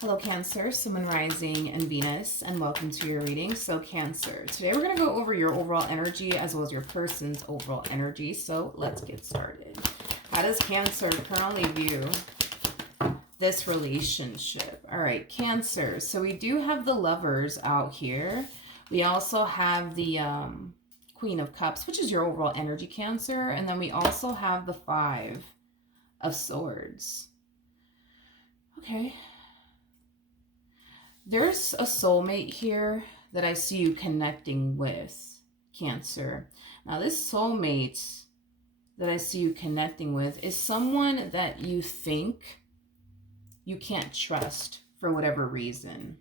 Hello, Cancer, Sun, Moon, Rising, and Venus, and welcome to your reading. So, Cancer, today we're going to go over your overall energy as well as your person's overall energy. So, let's get started. How does Cancer currently view this relationship? All right, Cancer. So, we do have the Lovers out here. We also have the Queen of Cups, which is your overall energy, Cancer. And then we also have the Five of Swords. Okay. There's a soulmate here that I see you connecting with, Cancer. Now, this soulmate that I see you connecting with is someone that you think you can't trust for whatever reason.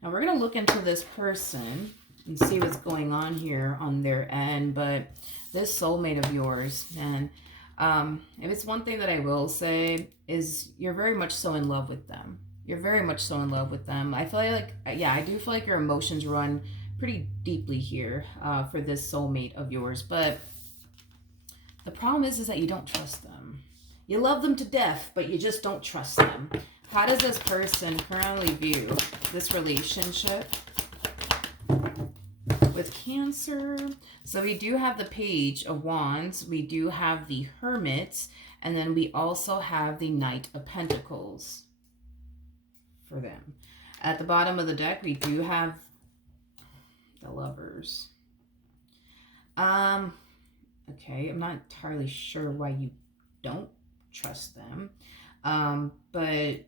Now, we're going to look into this person and see what's going on here on their end. But this soulmate of yours, man, if it's one thing that I will say is you're very much so in love with them. You're very much so in love with them. I feel like, yeah, I do feel like your emotions run pretty deeply here for this soulmate of yours. But the problem is that you don't trust them. You love them to death, but you just don't trust them. How does this person currently view this relationship with Cancer? So we do have the Page of Wands. We do have the Hermit. And then we also have the Knight of Pentacles for them. At the bottom of the deck, we do have the Lovers. Okay, I'm not entirely sure why you don't trust them. But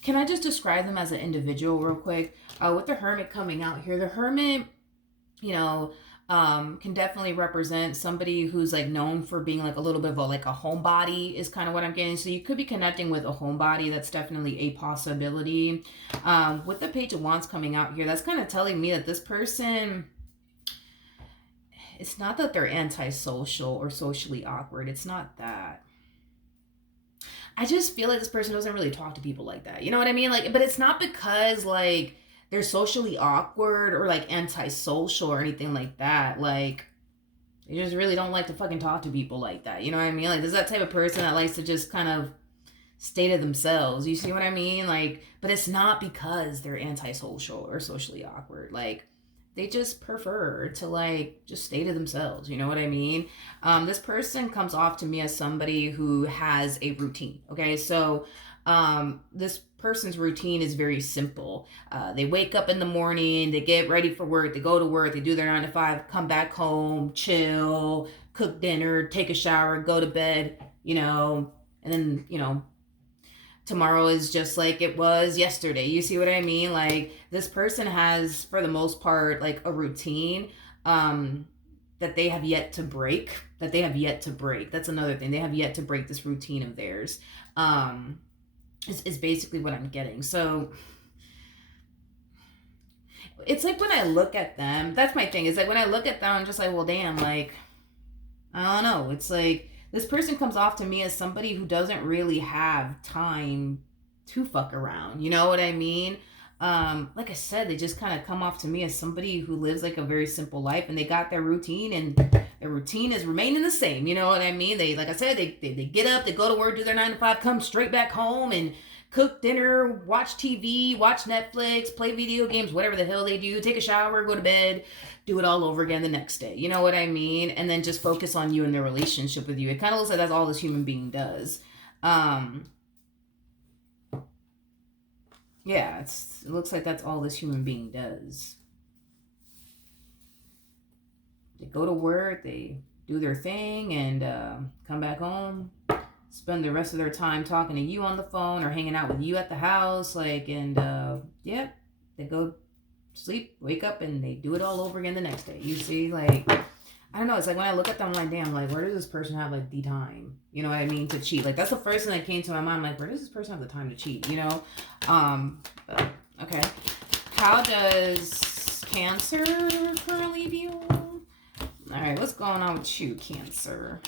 can I just describe them as an individual real quick? With the Hermit coming out here, the Hermit, you know, can definitely represent somebody who's like known for being like a little bit of a homebody is kind of what I'm getting. So you could be connecting with a homebody. That's definitely a possibility. With the Page of Wands coming out here, that's kind of telling me that this person, it's not that they're antisocial or socially awkward. It's not that. I just feel like this person doesn't really talk to people like that. You know what I mean? Like, but it's not because like they're socially awkward or like antisocial or anything like that. Like, they just really don't like to fucking talk to people like that. You know what I mean? Like, there's that type of person that likes to just kind of stay to themselves. You see what I mean? Like, but it's not because they're antisocial or socially awkward. Like, they just prefer to like just stay to themselves. You know what I mean? This person comes off to me as somebody who has a routine. Okay, so this person's routine is very simple. They wake up in the morning, they get ready for work, they go to work, they do their 9 to 5, come back home, chill, cook dinner, take a shower, go to bed, you know, and then, you know, tomorrow is just like it was yesterday. You see what I mean? Like, this person has, for the most part, like a routine that they have yet to break. That's another thing. They have yet to break this routine of theirs. Is basically what I'm getting. So it's like when I look at them, that's my thing. Is like when I look at them, I'm just like, well, damn, like, I don't know. It's like this person comes off to me as somebody who doesn't really have time to fuck around. You know what I mean? Like I said, they just kind of come off to me as somebody who lives like a very simple life, and they got their routine, and their routine is remaining the same. You know what I mean? They, like I said, they get up, they go to work, do their 9 to 5, come straight back home and cook dinner, watch TV, watch Netflix, play video games, whatever the hell they do, take a shower, go to bed, do it all over again the next day. You know what I mean? And then just focus on you and their relationship with you. It kind of looks like that's all this human being does. Yeah, it looks like that's all this human being does. They go to work, they do their thing, and come back home, spend the rest of their time talking to you on the phone or hanging out with you at the house, like, and yeah, they go sleep, wake up, and they do it all over again the next day. You see, like, I don't know, it's like when I look at them, I'm like, damn, like, where does this person have like the time, you know what I mean, to cheat? Like, that's the first thing that came to my mind. I'm like, where does this person have the time to cheat, you know? But, okay, how does Cancer currently view? All right, what's going on with you, Cancer?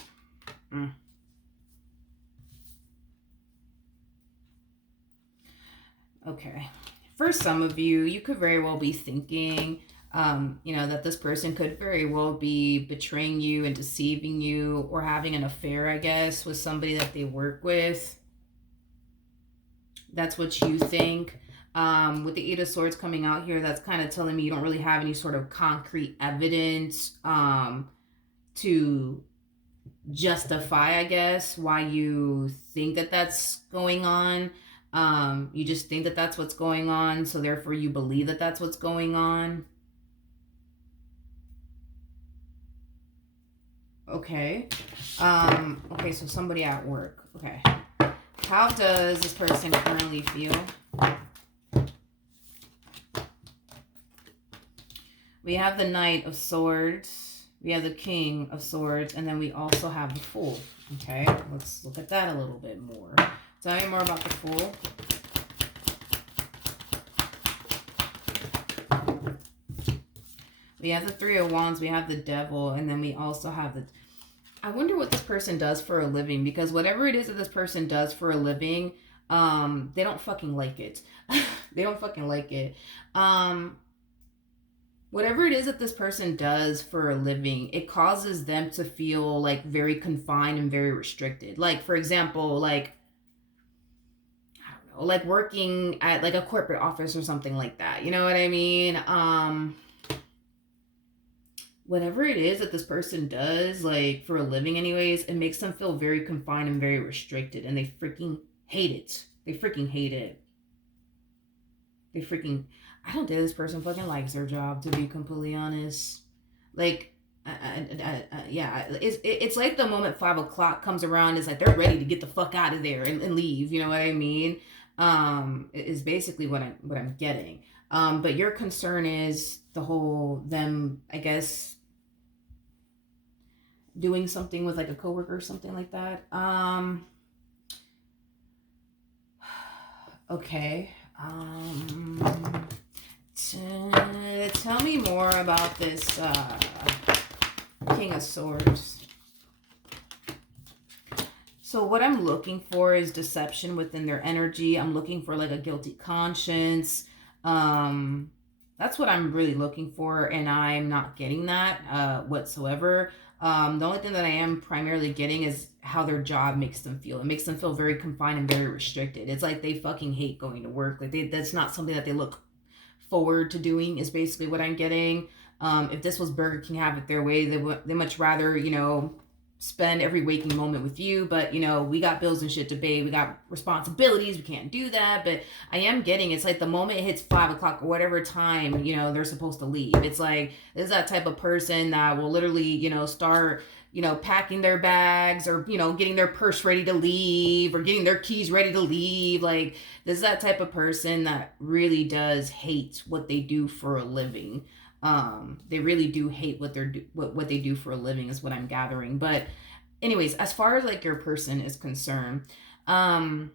Okay, for some of you, you could very well be thinking, you know, that this person could very well be betraying you and deceiving you, or having an affair, I guess, with somebody that they work with. That's what you think. With the Eight of Swords coming out here, that's kind of telling me you don't really have any sort of concrete evidence to justify, I guess, why you think that that's going on. You just think that that's what's going on, so therefore you believe that that's what's going on. Okay. Okay, so somebody at work. Okay. How does this person currently feel? We have the Knight of Swords, we have the King of Swords, and then we also have the Fool. Okay, let's look at that a little bit more. Tell me more about the Fool. We have the Three of Wands, we have the Devil, and then we also have the... I wonder what this person does for a living, because whatever it is that this person does for a living, they don't fucking like it. They don't fucking like it. Whatever it is that this person does for a living, it causes them to feel like very confined and very restricted. Like, for example, like, I don't know, like working at like a corporate office or something like that. You know what I mean? Whatever it is that this person does, like for a living anyways, it makes them feel very confined and very restricted, and they freaking hate it. They freaking hate it. They freaking... I don't think this person fucking likes their job, to be completely honest. Like, yeah, it's like the moment 5 o'clock comes around, it's like they're ready to get the fuck out of there and leave. You know what I mean? Is basically what I'm getting. But your concern is the whole them, I guess, doing something with like a coworker or something like that. Okay. Tell me more about this King of Swords. So what I'm looking for is deception within their energy. I'm looking for like a guilty conscience. That's what I'm really looking for, and I'm not getting that whatsoever. The only thing that I am primarily getting is how their job makes them feel. It makes them feel very confined and very restricted. It's like they fucking hate going to work. Like that's not something that they look forward to doing, is basically what I'm getting. If this was Burger King have it their way, they much rather, you know, spend every waking moment with you, but you know, we got bills and shit to pay, we got responsibilities, we can't do that. But I am getting, it's like the moment it hits 5 o'clock or whatever time, you know, they're supposed to leave, it's like there's that type of person that will literally, you know, start, you know, packing their bags, or, you know, getting their purse ready to leave, or getting their keys ready to leave. Like, there's that type of person that really does hate what they do for a living. They really do hate what what they do for a living, is what I'm gathering. But anyways, as far as like your person is concerned, I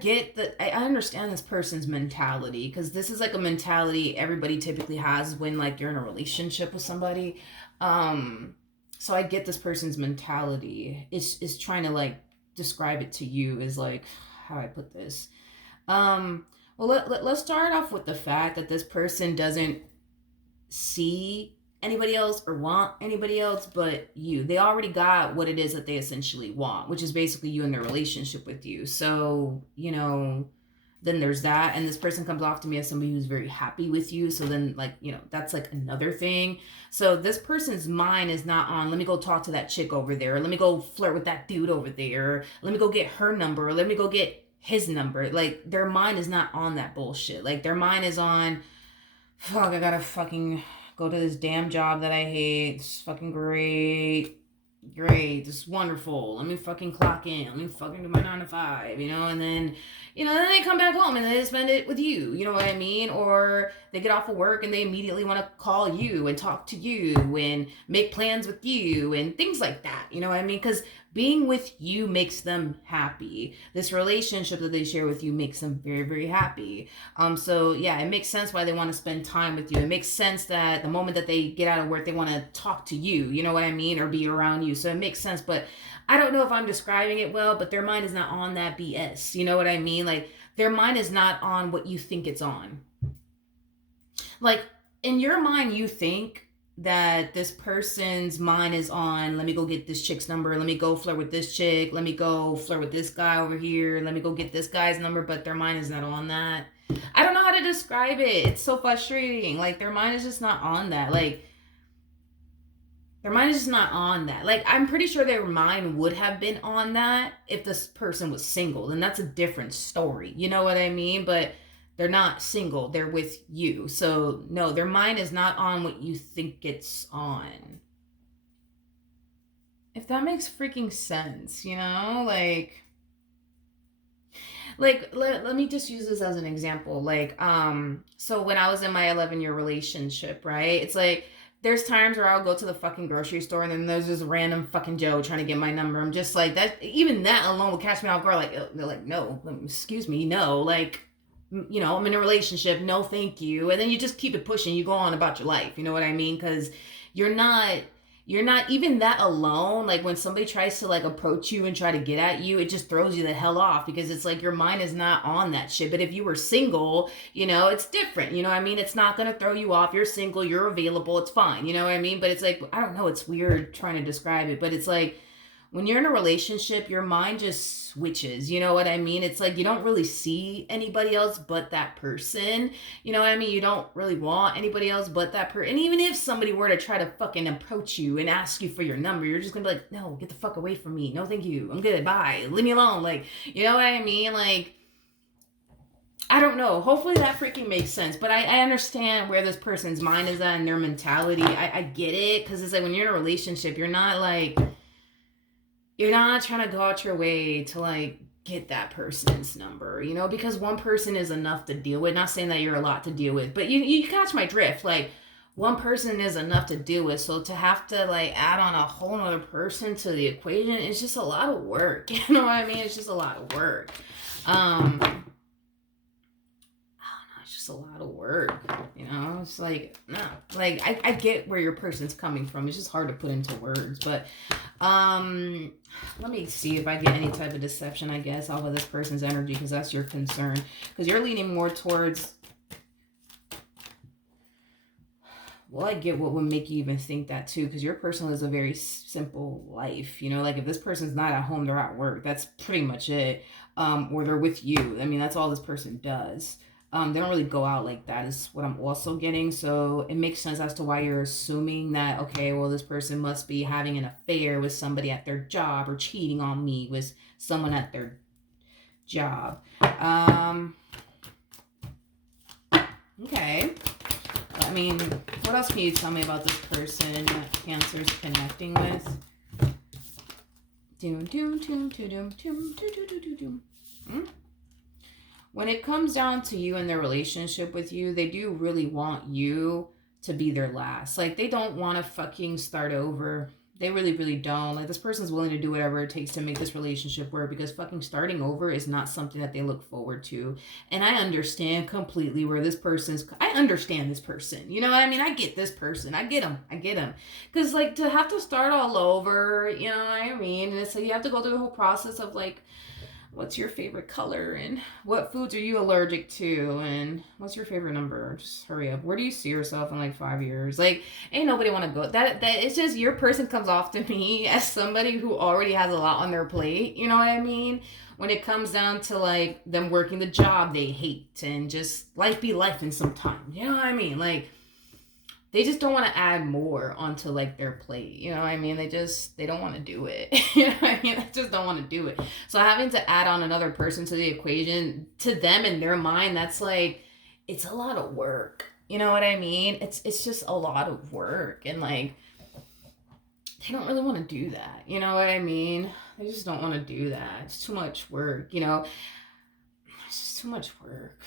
get that. I understand this person's mentality, because this is like a mentality everybody typically has when like you're in a relationship with somebody. So I get this person's mentality. It's trying to like describe it to you, is like, how do I put this? Well, let's start off with the fact that this person doesn't see anybody else or want anybody else but you. They already got what it is that they essentially want, which is basically you in their relationship with you. So, you know, then there's that. And this person comes off to me as somebody who's very happy with you. So then, like, you know, that's like another thing. So this person's mind is not on, let me go talk to that chick over there, or let me go flirt with that dude over there, or let me go get her number, or let me go get his number. Like, their mind is not on that bullshit. Like, their mind is on, fuck, I gotta fucking go to this damn job that I hate. This is fucking great. This is wonderful. Let me fucking clock in. Let me fucking do my 9 to 5, you know, and then, you know, then they come back home and they spend it with you, you know what I mean? Or they get off of work and they immediately want to call you and talk to you and make plans with you and things like that, you know what I mean? Because being with you makes them happy. This relationship that they share with you makes them very, very happy. So yeah, it makes sense why they want to spend time with you. It makes sense that the moment that they get out of work, they want to talk to you, you know what I mean? Or be around you. So it makes sense, but I don't know if I'm describing it well, but their mind is not on that BS. You know what I mean? Like, their mind is not on what you think it's on. Like, in your mind, you think that this person's mind is on, let me go get this chick's number, let me go flirt with this chick, let me go flirt with this guy over here, let me go get this guy's number, but their mind is not on that. I don't know how to describe it. It's so frustrating. Like, their mind is just not on that. Like, their mind is just not on that. Like, I'm pretty sure their mind would have been on that if this person was single. And that's a different story. You know what I mean? But they're not single. They're with you. So, no, their mind is not on what you think it's on. If that makes freaking sense, you know? Let me just use this as an example. So when I was in my 11-year relationship, right, it's like there's times where I'll go to the fucking grocery store and then there's this random fucking Joe trying to get my number. I'm just like, that, even that alone will catch me off guard. Like, they're like, no, excuse me, no, like, you know, I'm in a relationship, no thank you. And then you just keep it pushing, you go on about your life, you know what I mean? Because you're not even that alone. Like, when somebody tries to like approach you and try to get at you, it just throws you the hell off, because it's like your mind is not on that shit. But if you were single, you know, it's different, you know what I mean? It's not gonna throw you off. You're single, you're available, it's fine, you know what I mean? But it's like, I don't know, it's weird trying to describe it, but it's like when you're in a relationship, your mind just switches. You know what I mean? It's like you don't really see anybody else but that person. You know what I mean? You don't really want anybody else but that person. And even if somebody were to try to fucking approach you and ask you for your number, you're just gonna be like, no, get the fuck away from me. No, thank you. I'm good. Bye. Leave me alone. Like, you know what I mean? Like, I don't know. Hopefully that freaking makes sense. But I understand where this person's mind is at and their mentality. I get it. Because it's like when you're in a relationship, you're not trying to go out your way to like get that person's number, you know, because one person is enough to deal with. Not saying that you're a lot to deal with, but you catch my drift. Like, one person is enough to deal with. So to have to like add on a whole other person to the equation, it's just a lot of work. You know what I mean? It's just a lot of work. It's just a lot of work, you know. It's like, no, like I get where your person's coming from. It's just hard to put into words. But let me see if I get any type of deception, I guess, off of this person's energy, because that's your concern. Because you're leaning more towards, well, I get what would make you even think that too, because your person lives a very simple life, you know. Like, if this person's not at home, they're at work. That's pretty much it. Or they're with you. I mean, that's all this person does. They don't really go out like that, is what I'm also getting. So it makes sense as to why you're assuming that, okay, well, this person must be having an affair with somebody at their job, or cheating on me with someone at their job. Okay. I mean, what else can you tell me about this person that Cancer's connecting with? Doom, doom, doom, doom, doom, doom, doom, doom, doom, doom. When it comes down to you and their relationship with you, they do really want you to be their last. Like, they don't want to fucking start over. They really, really don't. Like, this person's willing to do whatever it takes to make this relationship work, because fucking starting over is not something that they look forward to. And I understand completely where this person's... I understand this person. You know what I mean? I get this person. I get them. Because, like, to have to start all over, you know what I mean? And it's like you have to go through the whole process of, like, what's your favorite color, and what foods are you allergic to, and what's your favorite number? Just hurry up. Where do you see yourself in like 5 years? Like, ain't nobody want to go. That it's just, your person comes off to me as somebody who already has a lot on their plate. You know what I mean? When it comes down to like them working the job they hate, and just life be life in some time. You know what I mean? Like, they just don't want to add more onto like their plate. You know what I mean? They don't want to do it. You know what I mean? They just don't want to do it. So having to add on another person to the equation, to them in their mind, that's like, it's a lot of work. You know what I mean? It's just a lot of work. And like, they don't really want to do that. You know what I mean? They just don't want to do that. It's too much work, you know? It's just too much work.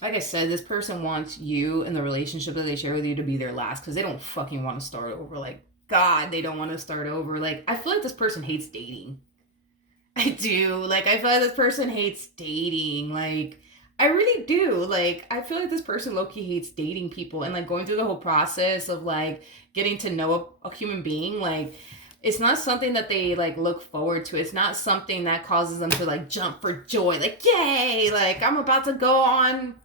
Like I said, this person wants you and the relationship that they share with you to be their last, because they don't fucking want to start over. Like, God, they don't want to start over. Like, I feel like this person hates dating. I do. Like, I feel like this person hates dating. Like, I really do. Like, I feel like this person low-key hates dating people and, like, going through the whole process of, like, getting to know a human being. Like, it's not something that they, like, look forward to. It's not something that causes them to, like, jump for joy. Like, yay! Like, I'm about to go on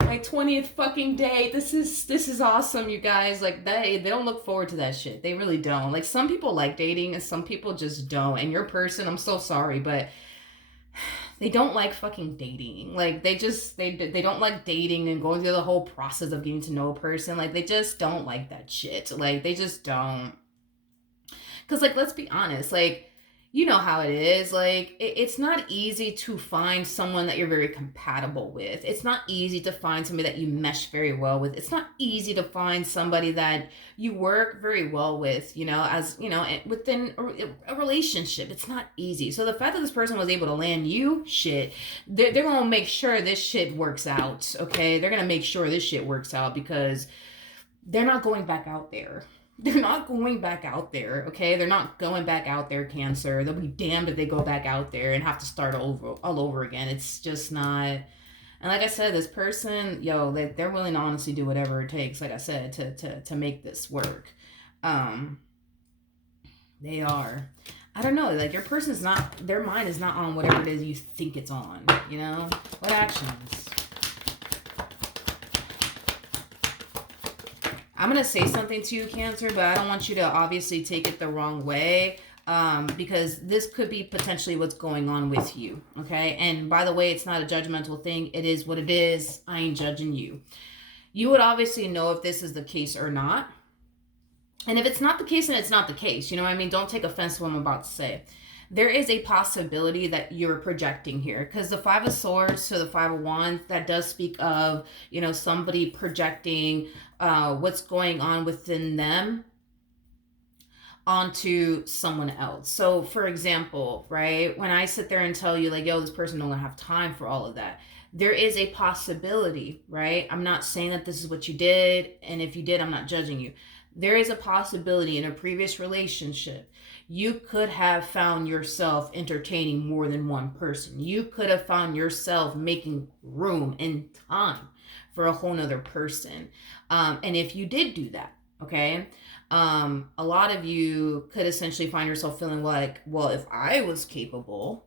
my my 20th fucking date. This is awesome, you guys. Like they don't look forward to that shit. They really don't. Like some people like dating and some people just don't. And your person, I'm so sorry, but they don't like fucking dating. Like they don't like dating and going through the whole process of getting to know a person. Like they just don't like that shit. Like they just don't. Cause like let's be honest, like you know how it is. Like it's not easy to find someone that you're very compatible with. It's not easy to find somebody that you mesh very well with. It's not easy to find somebody that you work very well with, you know, as you know, within a relationship. It's not easy. So the fact that this person was able to land you shit, they're gonna make sure this shit works out. Okay, they're gonna make sure this shit works out because they're not going back out there. They're not going back out there, okay? They're not going back out there, Cancer. They'll be damned if they go back out there and have to start all over again. It's just not. And like I said, this person, yo, they're willing to honestly do whatever it takes, like I said, to make this work. They are. I don't know, like your person's not, their mind is not on whatever it is you think it's on, you know? What actions? I'm going to say something to you, Cancer, but I don't want you to obviously take it the wrong way because this could be potentially what's going on with you, okay? And by the way, it's not a judgmental thing. It is what it is. I ain't judging you. You would obviously know if this is the case or not. And if it's not the case, then it's not the case. You know what I mean? Don't take offense to what I'm about to say. There is a possibility that you're projecting here because the Five of Swords to the Five of Wands, that does speak of, you know, somebody projecting what's going on within them onto someone else. So for example, right, when I sit there and tell you like, yo, this person don't have time for all of that, there is a possibility, right? I'm not saying that this is what you did, and if you did, I'm not judging you. There is a possibility in a previous relationship you could have found yourself entertaining more than one person. You could have found yourself making room and time for a whole nother person. And if you did do that, okay, a lot of you could essentially find yourself feeling like, well, if I was capable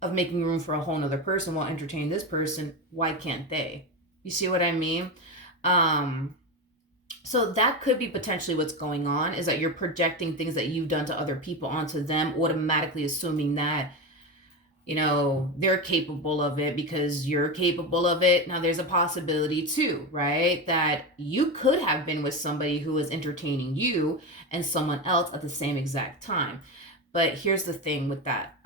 of making room for a whole nother person while entertaining this person, why can't they? You see what I mean? So that could be potentially what's going on, is that you're projecting things that you've done to other people onto them, automatically assuming that, you know, they're capable of it because you're capable of it. Now there's a possibility too, right? That you could have been with somebody who was entertaining you and someone else at the same exact time. But here's the thing with that,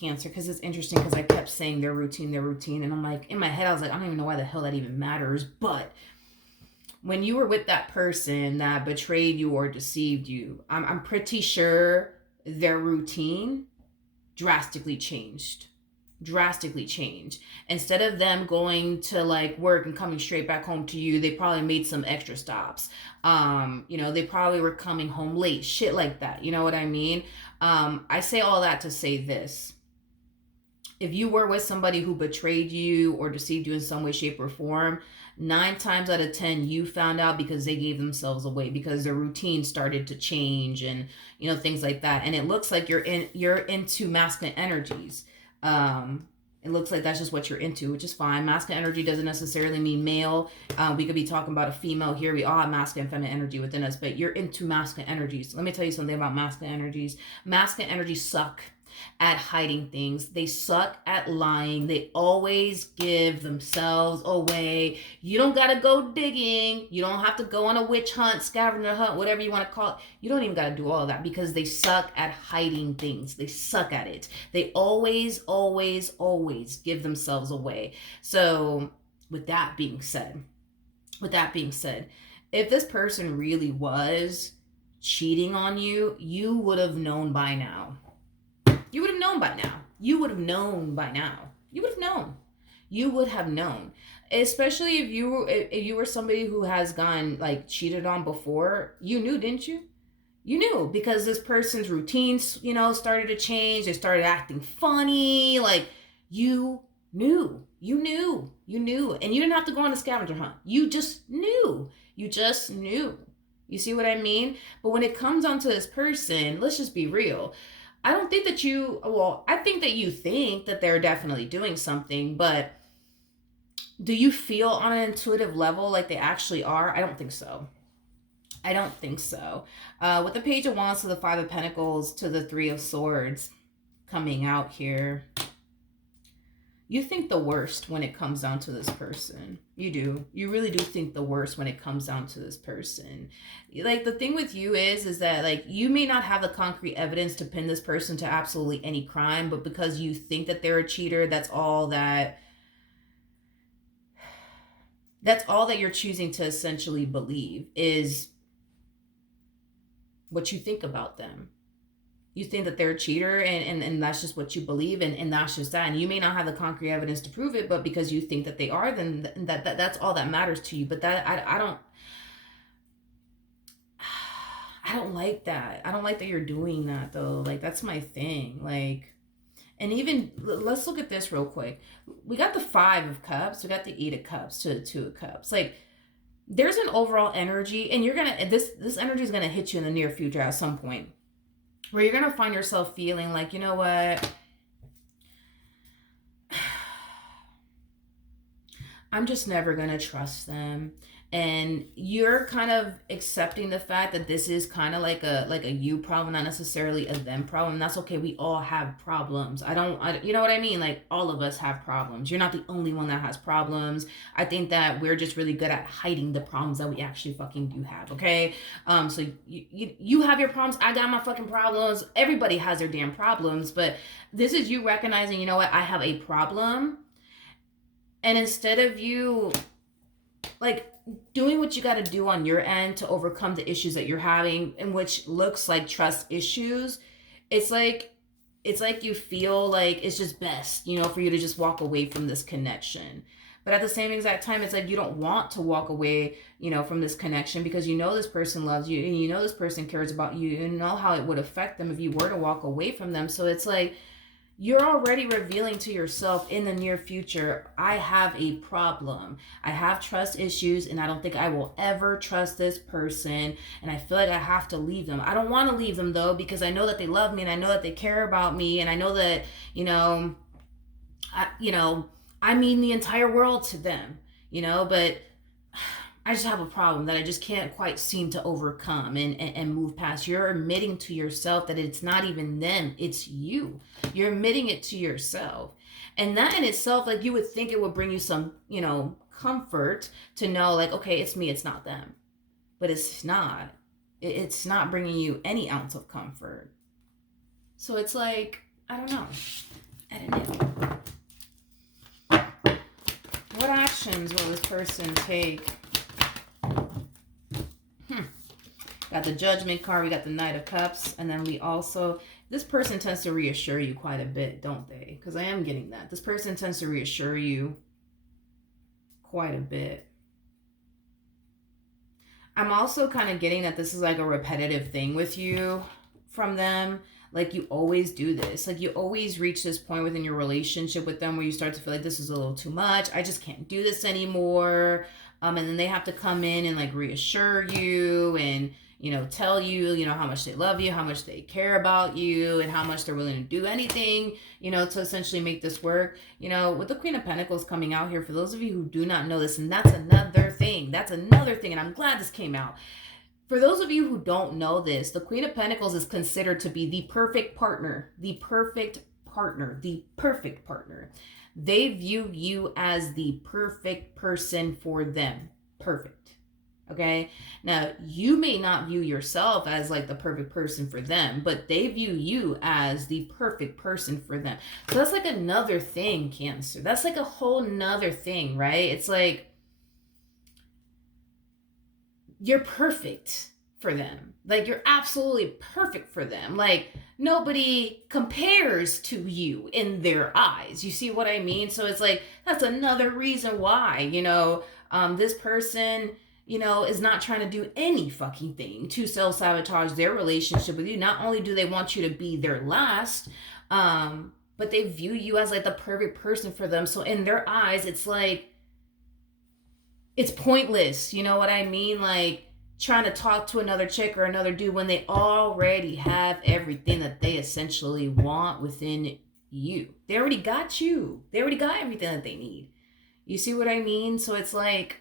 Cancer, because it's interesting because I kept saying their routine. And I'm like, in my head, I was like, I don't even know why the hell that even matters. But when you were with that person that betrayed you or deceived you, I'm pretty sure their routine drastically changed. Instead of them going to like work and coming straight back home to you, they probably made some extra stops. You know, they probably were coming home late, shit like that. You know what I mean? I say all that to say this. If you were with somebody who betrayed you or deceived you in some way, shape, or form, 9 times out of 10, you found out because they gave themselves away, because their routine started to change and, you know, things like that. And it looks like you're into masculine energies. It looks like that's just what you're into, which is fine. Masculine energy doesn't necessarily mean male. We could be talking about a female here. We all have masculine and feminine energy within us, but you're into masculine energies. Let me tell you something about masculine energies. Masculine energies suck at hiding things. They suck at lying. They always give themselves away. You don't gotta go digging. You don't have to go on a witch hunt, scavenger hunt, whatever you want to call it. You don't even gotta do all of that because they suck at hiding things. They suck at it. They always give themselves away. So with that being said, if this person really was cheating on you, you would have known by now. You would have known by now. Especially if you were somebody who has gone like cheated on before. You knew, didn't you? You knew, because this person's routines, you know, started to change. They started acting funny. Like you knew. And you didn't have to go on a scavenger hunt. You just knew. You see what I mean? But when it comes onto this person, let's just be real. I think that you think that they're definitely doing something, but Do you feel on an intuitive level like they actually are? I don't think so. I don't think so. With the Page of Wands to the Five of Pentacles to the Three of Swords coming out here, you think the worst when it comes down to this person. You do. You really do think the worst when it comes down to this person. Like, the thing with you is that, like, you may not have the concrete evidence to pin this person to absolutely any crime, but because you think that they're a cheater, that's all that you're choosing to essentially believe is what you think about them. You think that they're a cheater, and that's just what you believe, and that's just that. And you may not have the concrete evidence to prove it, but because you think that they are, then that's all that matters to you. But that I don't like that. I don't like that you're doing that, though. Like, that's my thing. Like, and even, let's look at this real quick. We got the Five of Cups. We got the Eight of Cups to the Two of Cups. Like, there's an overall energy, and this energy is gonna hit you in the near future at some point, where you're gonna find yourself feeling like, you know what, I'm just never gonna trust them. And you're kind of accepting the fact that this is kind of like a you problem, not necessarily a them problem. That's okay. We all have problems. You know what I mean? Like, all of us have problems. You're not the only one that has problems. I think that we're just really good at hiding the problems that we actually fucking do have. Okay. So you have your problems. I got my fucking problems. Everybody has their damn problems. But this is you recognizing, you know what? I have a problem. And instead of you, like, doing what you got to do on your end to overcome the issues that you're having, and which looks like trust issues, it's like you feel like it's just best, you know, for you to just walk away from this connection. But at the same exact time, it's like you don't want to walk away, you know, from this connection, because you know this person loves you, and you know this person cares about you, and know how it would affect them if you were to walk away from them. So it's like you're already revealing to yourself in the near future, I have a problem. I have trust issues, and I don't think I will ever trust this person. And I feel like I have to leave them. I don't want to leave them, though, because I know that they love me, and I know that they care about me, and I know that, I mean the entire world to them, but I just have a problem that I just can't quite seem to overcome and move past. You're admitting to yourself that it's not even them, it's you. You're admitting it to yourself. And that in itself, like, you would think it would bring you some, comfort to know, like, okay, it's me, it's not them. But it's not. It's not bringing you any ounce of comfort. So it's like, I don't know. What actions will this person take? Got the Judgment card, we got the Knight of Cups, and then we also, this person tends to reassure you quite a bit, don't they? Because I am getting that. This person tends to reassure you quite a bit. I'm also kind of getting that this is like a repetitive thing with you from them. Like, you always do this. Like, you always reach this point within your relationship with them where you start to feel like this is a little too much. I just can't do this anymore. And then they have to come in and, like, reassure you and, tell you, how much they love you, how much they care about you, and how much they're willing to do anything, to essentially make this work. With the Queen of Pentacles coming out here, for those of you who do not know this, and that's another thing, and I'm glad this came out. For those of you who don't know this, the Queen of Pentacles is considered to be the perfect partner, the perfect partner. They view you as the perfect person for them. Perfect. Okay? Now, you may not view yourself as like the perfect person for them, but they view you as the perfect person for them. So that's like another thing, Cancer. That's like a whole nother thing, right? It's like, you're perfect for them. Like, you're absolutely perfect for them. Like, nobody compares to you in their eyes. You see what I mean? So it's like, that's another reason why, this person, is not trying to do any fucking thing to self-sabotage their relationship with you. Not only do they want you to be their last, but they view you as like the perfect person for them. So in their eyes, it's like, it's pointless, you know what I mean? Like, trying to talk to another chick or another dude when they already have everything that they essentially want within you. They already got you. They already got everything that they need. You see what I mean? So it's like,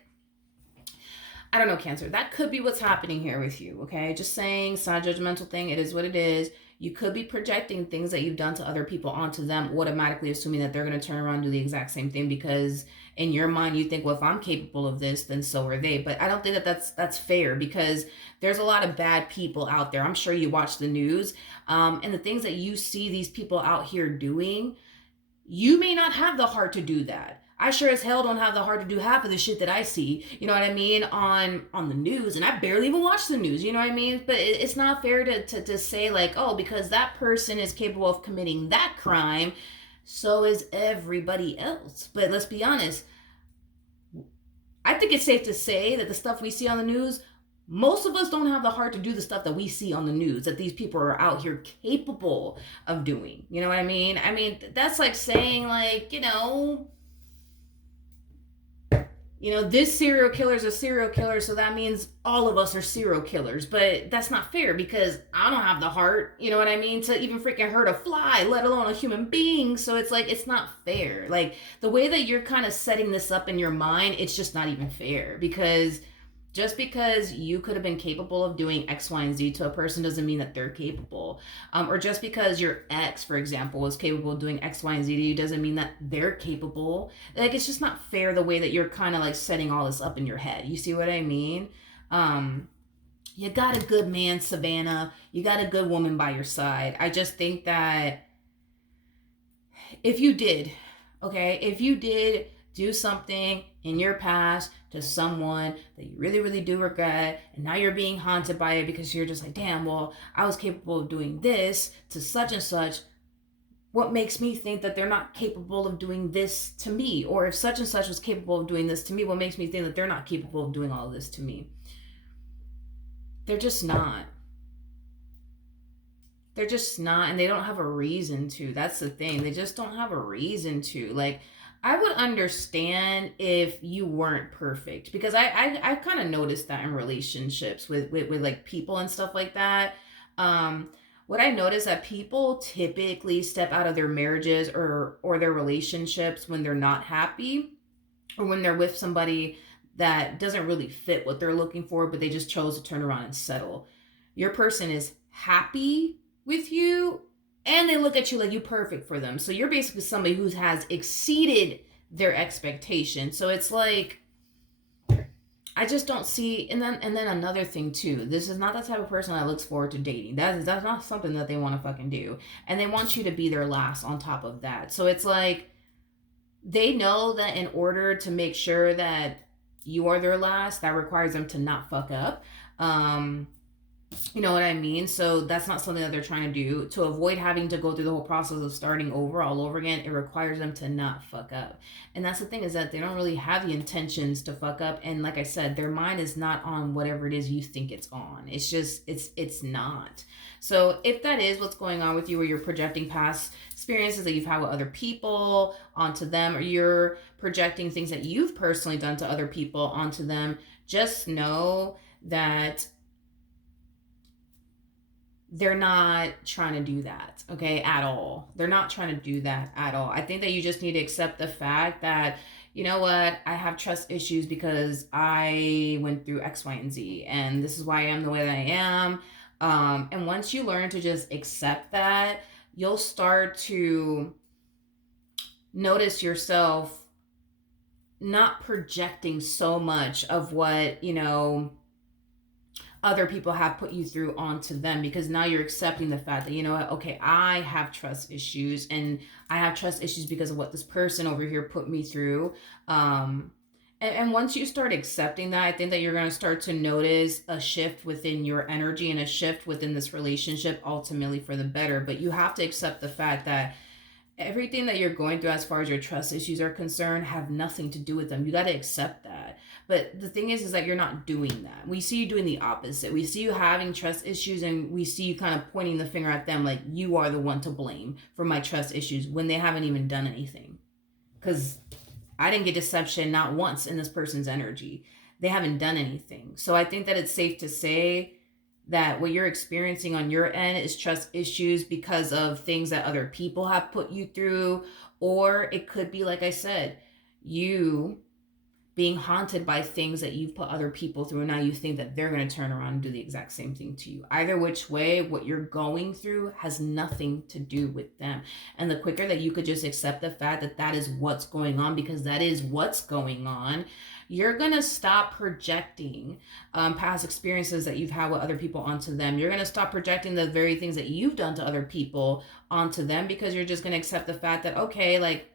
I don't know, Cancer. That could be what's happening here with you, okay? Just saying, it's not a judgmental thing. It is what it is. You could be projecting things that you've done to other people onto them, automatically assuming that they're going to turn around and do the exact same thing because in your mind you think, well, if I'm capable of this, then so are they. But I don't think that that's fair because there's a lot of bad people out there. I'm sure you watch the news, and the things that you see these people out here doing, you may not have the heart to do that. I sure as hell don't have the heart to do half of the shit that I see, you know what I mean, on the news, and I barely even watch the news, you know what I mean? But it's not fair to say like, oh, because that person is capable of committing that crime, so is everybody else. But let's be honest, I think it's safe to say that the stuff we see on the news, most of us don't have the heart to do the stuff that we see on the news that these people are out here capable of doing. You know what I mean? I mean, that's like saying like, this serial killer is a serial killer, so that means all of us are serial killers. But that's not fair because I don't have the heart, you know what I mean, to even freaking hurt a fly, let alone a human being. So it's like, it's not fair. Like, the way that you're kind of setting this up in your mind, it's just not even fair because just because you could have been capable of doing X, Y, and Z to a person doesn't mean that they're capable. Or just because your ex, for example, was capable of doing X, Y, and Z to you doesn't mean that they're capable. Like, it's just not fair the way that you're kind of like setting all this up in your head. You see what I mean? You got a good man, Savannah. You got a good woman by your side. I just think that if you did, okay, if you did do something in your past to someone that you really, really do regret, and now you're being haunted by it because you're just like, damn, well, I was capable of doing this to such and such. What makes me think that they're not capable of doing this to me? Or if such and such was capable of doing this to me, what makes me think that they're not capable of doing all of this to me? They're just not. They're just not, and they don't have a reason to. That's the thing. They just don't have a reason to. Like, I would understand if you weren't perfect because I kind of noticed that in relationships with like people and stuff like that. What I notice that people typically step out of their marriages or their relationships when they're not happy or when they're with somebody that doesn't really fit what they're looking for, but they just chose to turn around and settle. Your person is happy with you and they look at you like you're perfect for them. So you're basically somebody who has exceeded their expectations. So it's like, I just don't see. And then another thing too, this is not the type of person that looks forward to dating. That's not something that they want to fucking do. And they want you to be their last on top of that. So it's like, they know that in order to make sure that you are their last, that requires them to not fuck up. You know what I mean? So that's not something that they're trying to do. To avoid having to go through the whole process of starting over all over again, it requires them to not fuck up. And that's the thing, is that they don't really have the intentions to fuck up. And like I said, their mind is not on whatever it is you think it's on. It's just, it's not. So if that is what's going on with you, where you're projecting past experiences that you've had with other people onto them, or you're projecting things that you've personally done to other people onto them, just know that they're not trying to do that, okay, at all. They're not trying to do that at all. I think that you just need to accept the fact that, you know what, I have trust issues because I went through X, Y, and Z, and this is why I am the way that I am. And once you learn to just accept that, you'll start to notice yourself not projecting so much of what, other people have put you through onto them, because now you're accepting the fact that, you know what, okay, I have trust issues, and I have trust issues because of what this person over here put me through. And once you start accepting that, I think that you're going to start to notice a shift within your energy and a shift within this relationship, ultimately for the better. But you have to accept the fact that everything that you're going through as far as your trust issues are concerned have nothing to do with them. You got to accept that. But the thing is that you're not doing that. We see you doing the opposite. We see you having trust issues, and we see you kind of pointing the finger at them like you are the one to blame for my trust issues when they haven't even done anything. Because I didn't get deception not once in this person's energy. They haven't done anything. So I think that it's safe to say that what you're experiencing on your end is trust issues because of things that other people have put you through. Or it could be, like I said, you being haunted by things that you've put other people through, and now you think that they're going to turn around and do the exact same thing to you. Either which way, what you're going through has nothing to do with them. And the quicker that you could just accept the fact that that is what's going on, because that is what's going on, you're going to stop projecting past experiences that you've had with other people onto them. You're going to stop projecting the very things that you've done to other people onto them, because you're just going to accept the fact that, okay, like,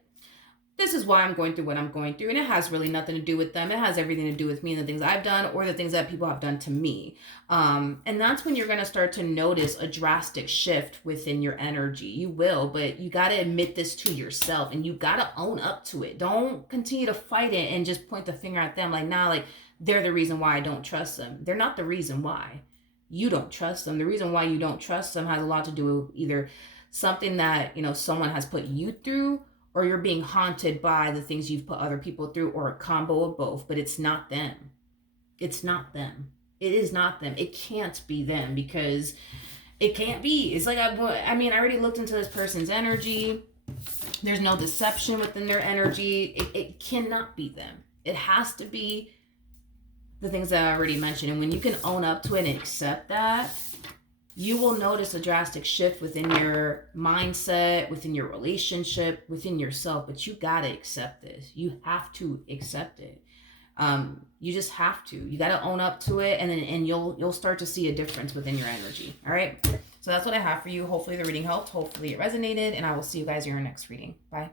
this is why I'm going through what I'm going through. And it has really nothing to do with them. It has everything to do with me and the things I've done, or the things that people have done to me. And that's when you're going to start to notice a drastic shift within your energy. You will, but you got to admit this to yourself, and you got to own up to it. Don't continue to fight it and just point the finger at them like, nah, like they're the reason why I don't trust them. They're not the reason why. You don't trust them. The reason why you don't trust them has a lot to do with either something that, someone has put you through, or you're being haunted by the things you've put other people through, or a combo of both. But it's not them. It's not them. It is not them. It can't be them, because it can't be. It's like, I already looked into this person's energy. There's no deception within their energy. It cannot be them. It has to be the things that I already mentioned. And when you can own up to it and accept that, you will notice a drastic shift within your mindset, within your relationship, within yourself. But you gotta accept this. You have to accept it. You just have to. You gotta own up to it, and you'll start to see a difference within your energy. All right. So that's what I have for you. Hopefully the reading helped. Hopefully it resonated, and I will see you guys in your next reading. Bye.